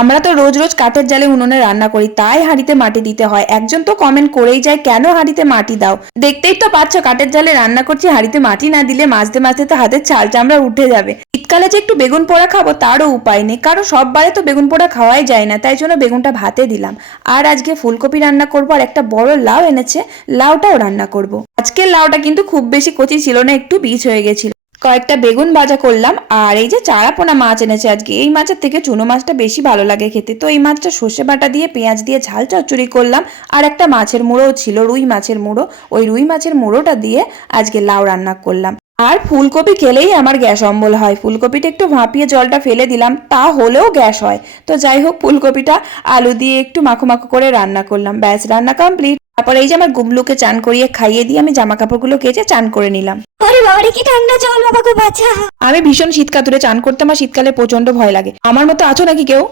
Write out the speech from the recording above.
আমরা তো রোজ রোজ কাঠের জালে উনুনে রান্না করি, তাই হাঁড়িতে মাটি দিতে হয়। একজন তো কমেন্ট করেই যায়, কেন হাঁড়িতে মাটি দাও? দেখতেই তো পাচ্ছ কাঠের জালে রান্না করছি, হাঁড়িতে মাটি না দিলে মাঝতে মাঝতে তো হাতের ছাল চামড়া উঠে যাবে। শীতকালে যে একটু বেগুন পোড়া খাবো তারও উপায় নেই, কারণ সব বারে তো বেগুন পোড়া খাওয়াই যায় না, তাই জন্য বেগুনটা ভাতে দিলাম। আর আজকে ফুলকপি রান্না করবো, আর একটা বড় লাউ এনেছে, লাউটাও রান্না করব। আজকের লাউটা কিন্তু খুব বেশি কচি ছিল না, একটু বীজ হয়ে গেছিল। কয়েকটা বেগুন ভাজা করলাম। আর এই যে চারাপোনা মাছ এনেছে আজকে, এই মাছের থেকে চুনো মাছটা বেশি ভালো লাগে খেতে, তো এই মাছটা সর্ষে বাটা দিয়ে পেঁয়াজ দিয়ে ঝাল চচ্চড়ি করলাম। আর একটা মাছের মুড়োও ছিল, রুই মাছের মুড়ো, ওই রুই মাছের মুড়োটা দিয়ে আজকে লাউ রান্না করলাম। আর ফুলকপি খেলেই আমার গ্যাস অম্বল হয়, ফুলকপিটা একটু ভাপিয়ে জলটা ফেলে দিলাম, তা হলেও গ্যাস হয়। তো যাই হোক, ফুলকপিটা আলু দিয়ে একটু মাখো মাখো করে রান্না করলাম, ব্যাস রান্না কমপ্লিট। তারপর এই যে আমার গুবলুকে চান করিয়ে খাইয়ে দিয়ে আমি জামা কাপড়গুলো কেচে চান করে নিলাম। ওরে বাবারে কি ঠান্ডা, জল বাবা গো বাঁচা। আমি ভীষণ শীত কাতুরে চান করতে, আমার শীতকালে প্রচন্ড ভয় লাগে। আমার মতো আছো নাকি কেউ?